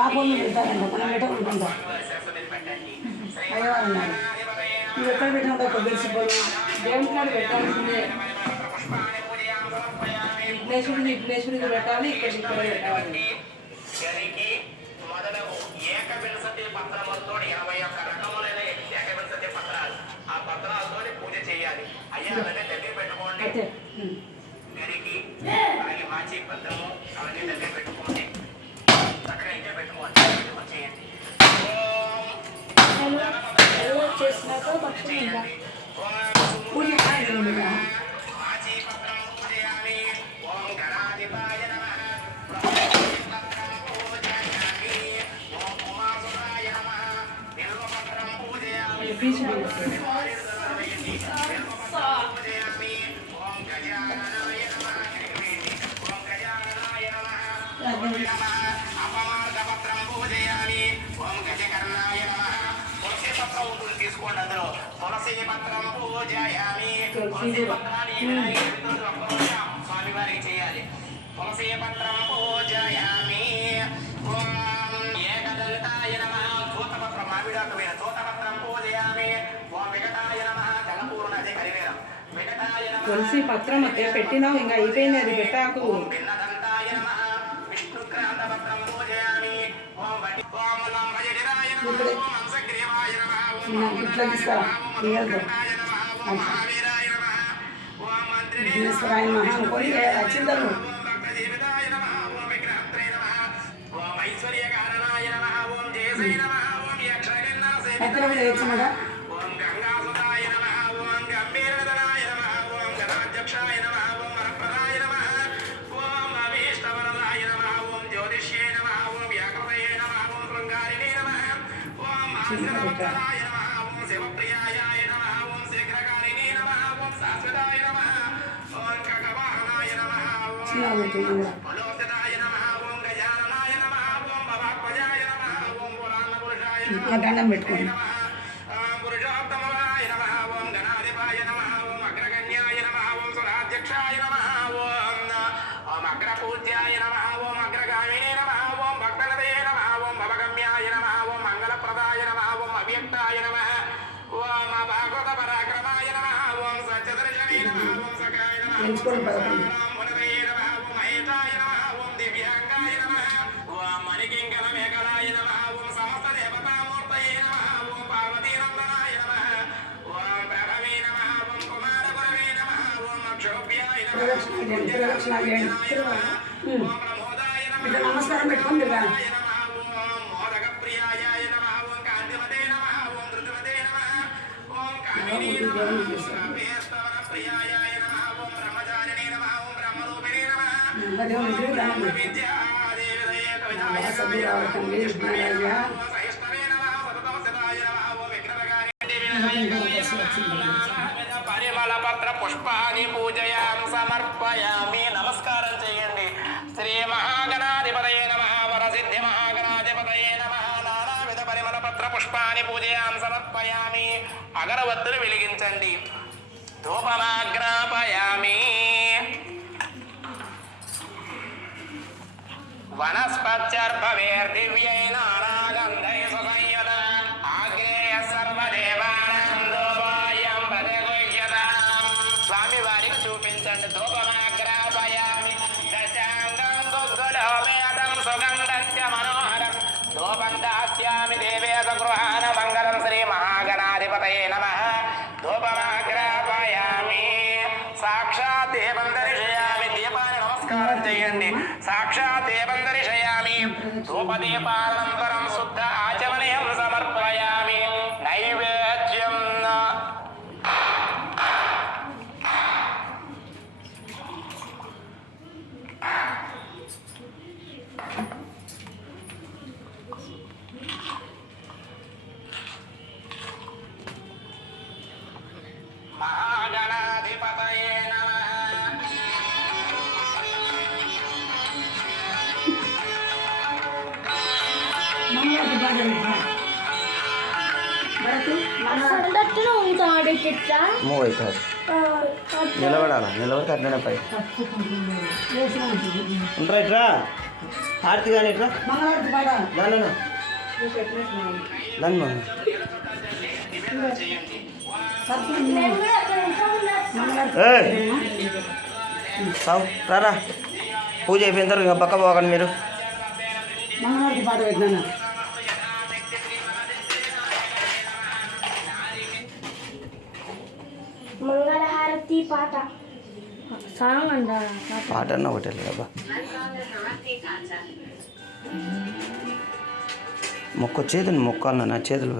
కాకుండా పెడతారంట మనం పెట్టకుంటుంటాం అయ్యేవారు ఉన్నారు నువ్వు ఎక్కడ పెట్టినా కొబ్బరి సిబ్బలు దేవుని కాడ పెట్టాల్సిందే. విఘ్నేశ్వరుడికి పెట్టాలి, ఇక్కడ పెట్టాలి. మొదలగు ఏకవింశతి పత్రములతో 21 రకములైన ఏకవింశతి పత్రాలు ఆ పత్రాలతో పూజ చేయాలి. అయ్యా అవన్నీ దగ్గర పెట్టుకోండి. గరికి అలాగే మాచి పత్రము అవన్నీ దగ్గర పెట్టుకోండి. చక్కగా ఇంట్లో పెట్టుకోండి. చేయండి. చేసినాక పూజ మాచి పత్రం పూజయామి. ఓం గణాధిపాయ నమః. తీసుకోండి. అందులో తులసి పత్రం పూజయామి. తులసి పత్రాన్ని స్వామి వారికి చేయాలి. తులసి పత్రం పూజయామి. ఏకదంతాయ నమః. ధూతపత్రం మామిడాకు వేర ధూతపత్రం పూజయామి. ఓం వికటాయ నమః. తెల్లపూర్ణ అదే కరివేరం. వికటాయ నమః. తులసి పత్రం అక్కడ పెట్టినావు, ఇంకా అయిపోయింది అది పెట్టాకు. భిన్నదంతాయ నమః. విష్ణుక్రాంత పత్రం పూజయామి. ఓం వటి ఓం లంబజడిరాయ నమః. ఓం హంసగ్రీవాయ నమః. ఓం ఇట్లా తీసుకురా మహావీరాయ నమః. ఓం మహావీరాయ నమః. ఓం మంత్రిణే విఘ్నేశ్వరాయ నమః అనుకొని చింతలు ఓం భక్తజీవితాయ నమః. ఓం విఘ్నహత్రే నమః. ఓం ఐశ్వర్యకారణాయ నమః. ఓం జయసే నమః. ఓం యక్షగిన్నర ఎక్కడ సేవితాయ వేయచ్చున్నదా ఓం గంగాసుతాయ నమః. ఓం గంభీరధనాయ నమః. ఓం గణాధ్యక్షాయ నమః. ఓం వరప్రదాయ నమః. ఓం అభీష్టవరదాయ నమః. ఓం జ్యోతిష్యే నమః. ఓం వ్యాకృతయే నమః. ఓం శృంగారిణే నమః. ఓం మాస్కరవత్సలాయ నమః. ఓం శివప్రియాయ నమః. ఓం శీఘ్రకారిణే నమః. ఓం శాశ్వతాయ నమః. ఓం కకవాహనాయ నమః. చిన్న ఓం పెట్టింది పులోసితాయ నమః. ఓం గజాననాయ నమః. ఓం భవాత్మజాయ నమః. ఓం పురాణపురుషాయ నమః. దండం పెట్టుకోండి పురుషోత్తమాయ నమః. ఓం గణాధిపాయ నమః. ఓం అగ్రగణ్యాయ నమః. ఓం సురాధ్యక్షాయ నమః. ఓం అగ్రపూజ్యాయ నమః. ఓం అగ్రగామినే నమః. ఓం భక్తనదే నమః. ఓం భవగమ్యాయ నమః. ఓం మంగళప్రదాయ నమః. ఓం అవ్యక్తాయ నమః. ఓం భాగవత పరాక్రమాయ నమః. ఓం సత్యదర్శనే నమః. ఓం సకాయ నమః. ఎంచుకోండి పదకొండు ఓం మునదే నమః. ఓం మహేతాయ నమః. ఓం దివ్యాంగాయ నమః. ఓం మణికింకల మేఘలాయ నమః. ఓం సమస్త దేవతామూర్తయే నమః. ఓం పార్వతీనందనాయ నమః. ఓం ప్రభవే నమః. ఓం కుమారగురవే నమః. ఓం అక్షోభ్యాయ నమః. ప్రదక్షిణ చేయండి ప్రదక్షిణ చేయండి ఓం ప్రమోదాయ నమః. ఇట్లా నమస్కారం పెట్టుకోండి రా నమః. ఓం మోదకప్రియాయ నమః. ఓం కాంతిమతే నమః. ఓం ధృతిమతే నమః. ఓం కామినీ నమః. ఓం అభయస్తవనప్రియాయ నమః. ఓం బ్రహ్మచారిణే నమః. ఓం బ్రహ్మరూపిణే నమః. దేవునికి దండం పెట్టు విద్యాదేవతయే కవితాయ వాసవి రావటం విఘ్నరాయ సహిష్ణవే నమః. సతతమసితాయ నమః. ఓం విఘ్నరకారిణే వినాయకాయ నమః. పరిమళ పత్ర పుష్పాన్ని పూజయామి సమర్పయామి. నమస్కారం చేయండి. శ్రీ మహాగణాధిపతయే నమః. వరసిద్ధి మహాగణాధిపతయే నమః. నానావిధ పరిమళ పత్ర పుష్పాన్ని పూజయామి సమర్పయామి. అగరవత్తులు వెలిగించండి. ధూపమాగ్రాపయామి. వనస్పత్యర్భవేర్దివ్యై నానాగంధై సుసంయుత ఆగ్నేయ సర్వదేవానాం ధూపోయం ప్రతిగృహ్యతాం. స్వామి వారికి చూపించండి. ధూపమాగ్రాపయామి. దశాంగం దుగ్గులోపేతం సుగంధస్య మనోహరం ధూపం దాస్యామి దేవేశ గృహాన మంగళం. శ్రీ మహాగణాధిపతయే నమః. ధూపమాగ్రాపయామి. సాక్షాత్ దీపం దర్శయామి. దీపాన్ని నమస్కారం చేయండి. సాక్షాత్ దీపం దర్శయామి. ధూపదీపానంతరం శుద్ధ ఆచమనీయం సమర్పయామి. నైవేద్యం మహాగణాధిపతయే నమః. మంగళ భరతు సందట్టులో ఉంటాడు చిట్లా మూవ్ అవుతుంది నిలబడాలా నిలబడితే అట్లనే పై వేసిన ఉంటారా హారతి కానీ ఇట్లా మంగళారతి పాట దాని నువ్వు పెట్టినట్టున్నావు. దాని మమ్మ కర్పూరం మేము కూడా అక్కడ ఉంటాం. సావు రారా పూజ అయిపోయిన తర్వాత ఇక పక్క పోకండి మీరు. మంగళారతి పాట పెట్టినా మంగళహారతి పాట సాంగ్ అంట పాట అన్న ఒకటి అబ్బా మొక్క చేతులు మొక్కాలన్నా నా చేతులు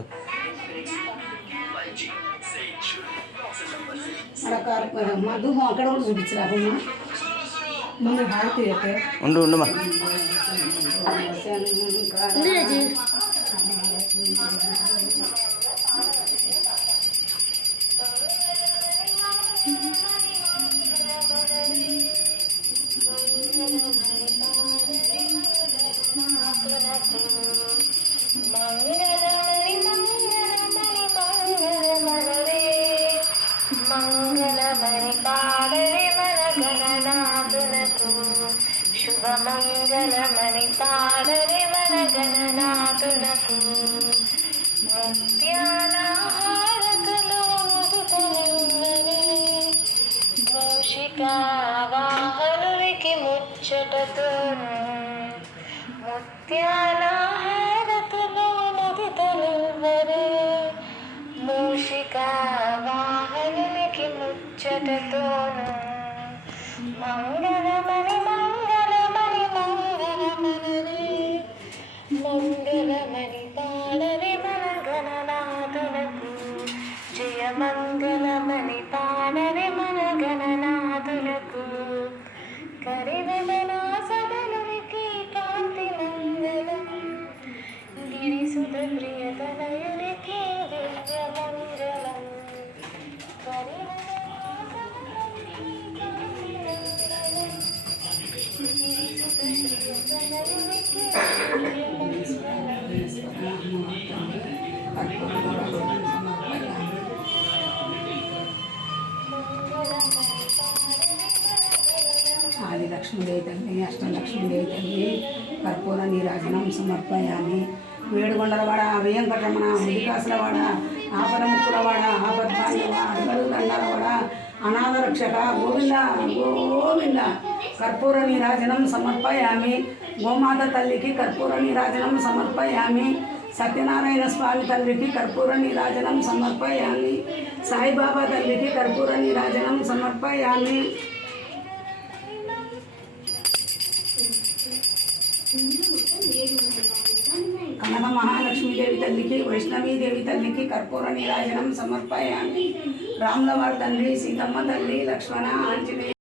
అక్కడ మధుమం అక్కడ కూడా చూపించరా అమ్మ ముందు హారతి అయితే ఉండమా ఉంది రజీ. మంగళమణి పాడరే మన గణనాథునకు శుభమంగళమణి పాడరే మన గణనాథునకు ముత్యాల హారతులు ముదుతనున్నవి మూషికా వాహనునికి ముచ్చటతోను ముత్యాల హారతులు ముదితనున్నవి మూషికా వాహనునికి ముచ్చటతోను మంగళమణి మంగళమణి మంగళమణి మంగళమణి పాడరే మన గణనాథునకు జయ మంగళమణి పాడరే మన గణనాథునకు కరివెల సదనునికి కాంతి మంగళం గిరిసుత ప్రియతనయునికి దివ్య మంగళం ఆది లక్ష్మీదేవి తల్లి అష్టలక్ష్మీదేవి తల్లి కర్పూర నీరాజనం సమర్పయామి. వేడుకొండలవాడ వెంకటరమణ ముదికాసులవాడ ఆపదముక్కులవాడ ఆపద్బాంధవ అడగడు దండాలవాడ అనాథ రక్షక గోవింద గోవింద కర్పూర నీరాజనం సమర్పయామి. గోమాత తల్లికి కర్పూర నీరాజనం సమర్పయామి. సత్యనారాయణ స్వామి తల్లికి కర్పూర నీరాజనం సమర్పయామి. సాయిబాబా తల్లికి కర్పూర నీరాజనం సమర్పయామి. కనక మహాలక్ష్మీదేవి తల్లికి వైష్ణవీదేవి తల్లికి కర్పూర నీరాజనం సమర్పయామి. రాములవారి తండ్రి సీతమ్మ తల్లి లక్ష్మణ ఆంజనేయ